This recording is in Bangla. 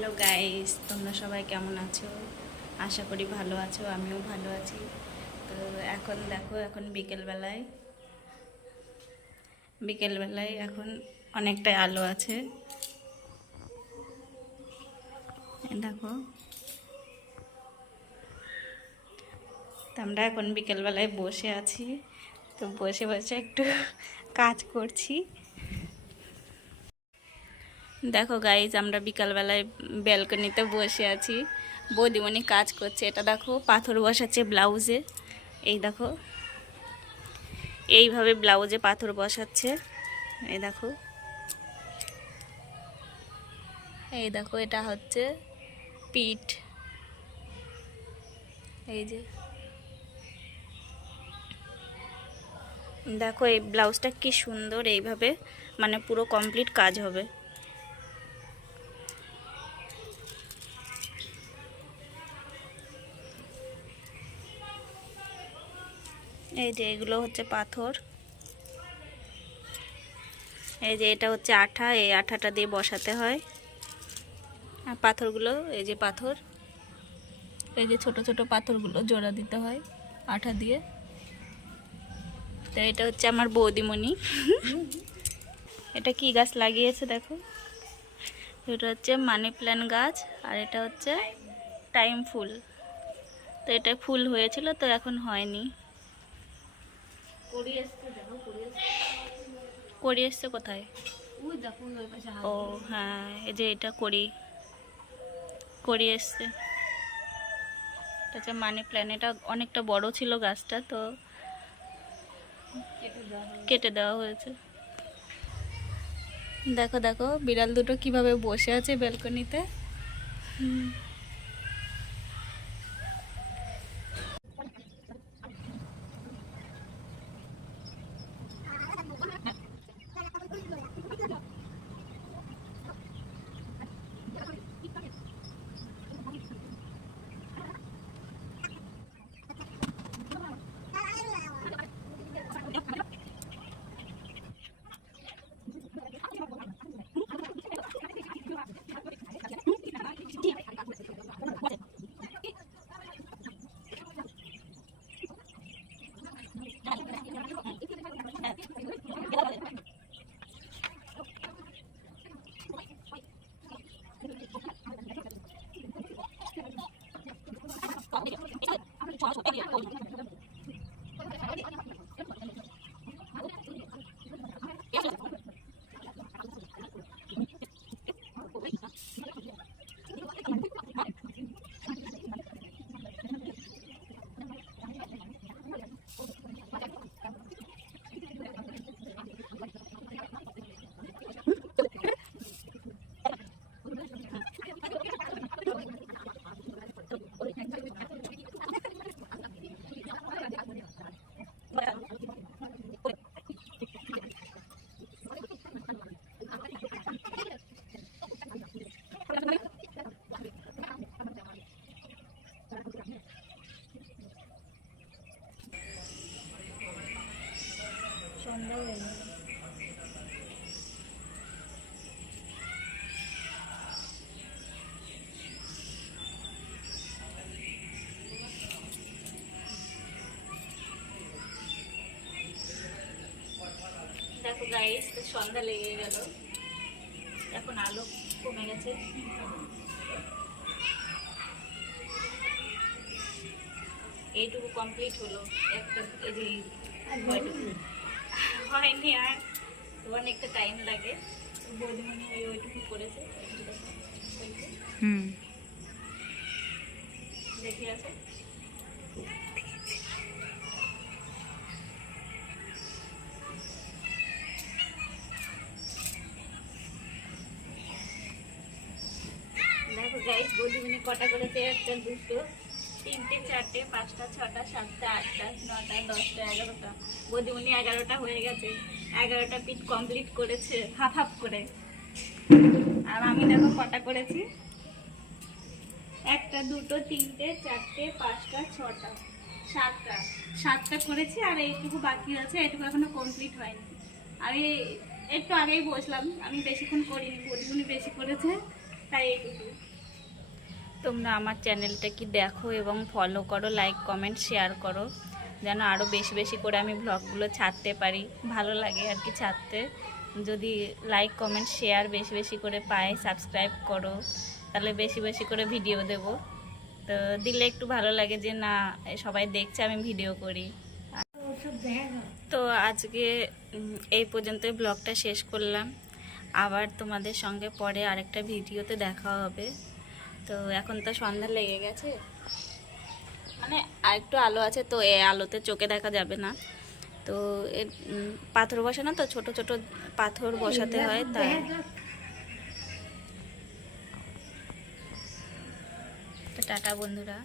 হ্যালো গাইস, তোমরা সবাই কেমন আছো? আশা করি ভালো আছো, আমিও ভালো আছি। তো এখন দেখো, এখন বিকেলবেলায় এখন অনেকটাই আলো আছে। দেখো, তো আমরা এখন বিকেলবেলায় বসে আছি। তো বসে বসে একটু কাজ করছি। দেখো গাইজ, আমরা বিকালবেলায় ব্যালকনিতে বসে আছি। বৌদিমণি কাজ করছে। এটা দেখো, পাথর বসাচ্ছে ব্লাউজে। এই দেখো, এইভাবে ব্লাউজে পাথর বসাচ্ছে। এই দেখো, এই দেখো, এটা হচ্ছে পিঠ। এই যে দেখো, এই ব্লাউজটা কি সুন্দর, এইভাবে মানে পুরো কমপ্লিট কাজ হবে। এই যে এগুলো হচ্ছে পাথর। এই যে এটা হচ্ছে আঠা, এই আঠাটা দিয়ে বসাতে হয়। আর পাথরগুলো, এই যে পাথর, এই যে ছোট ছোট পাথরগুলো জোড়া দিতে হয় আঠা দিয়ে। তো এটা হচ্ছে আমার বৌদিমণি। এটা কি গাছ লাগিয়েছে দেখো, এটা হচ্ছে মানি প্ল্যান্ট গাছ, আর এটা হচ্ছে টাইম ফুল। তো এটা ফুল হয়েছিল, তো এখন হয়নি। কড়ি এসছে কোথায়? ও হ্যাঁ, এই যে এটা কড়ি এসছে। এটা হচ্ছে মানি প্ল্যান্ট। এটা অনেকটা বড় ছিল গাছটা, তো কেটে দেওয়া হয়েছে। দেখো দেখো, বিড়াল দুটো কিভাবে বসে আছে ব্যালকনিতে। সন্ধ্যা হয়ে গেল। দেখো গাইস, সন্ধ্যা লেগে গেল, এখন আলো কমে গেছে। এইটুকু কমপ্লিট হলো, একটা এই যে হয়নি, আর অনেকটা টাইম লাগে। বৌদিমণি ওইটুকু করেছে। দেখি আছে। দেখো গাইস, বৌদিমণি কটা করেছে, একটা, দুটো, তিনটে, চারটে, পাঁচটা, ছটা, সাতটা, আটটা, নটা, 10টা, 11টা। বৌদিমণি 11টা হয়ে গেছে। 11টা পিঠ কমপ্লিট করেছে হাফ হাফ করে। আর আমি দেখো কটা করেছি, একটা, দুটো, তিনটে, চারটে, পাঁচটা, ছটা, সাতটা করেছি। আর এইটুকু বাকি আছে, এইটুকু এখনো কমপ্লিট হয়নি। আমি একটু আগেই বসলাম, আমি বেশিক্ষণ করিনি, বৌদিমণি বেশি করেছে। তাই এইটুকু। তোমরা আমার চ্যানেলটা কি দেখো এবং ফলো করো, লাইক কমেন্ট শেয়ার করো, যেন আরও বেশি বেশি করে আমি ব্লগগুলো ছাড়তে পারি। ভালো লাগে আর কি ছাড়তে। যদি লাইক কমেন্ট শেয়ার বেশি বেশি করে পাই, সাবস্ক্রাইব করো, তাহলে বেশি বেশি করে ভিডিও দেব। তো দিলে একটু ভালো লাগে যে না, সবাই দেখছে আমি ভিডিও করি। তো আজকে এই পর্যন্তই ব্লগটা শেষ করলাম। আবার তোমাদের সঙ্গে পরে আরেকটা ভিডিওতে দেখা হবে। তো এখন তো সন্ধ্যা লেগে গেছে, মানে আরেকটু আলো আছে, তো এই আলোতে চোখে দেখা যাবে না। তো এর পাথর বসানো, তো ছোট ছোট পাথর বসাতে হয় তাই। তো টাটা বন্ধুরা।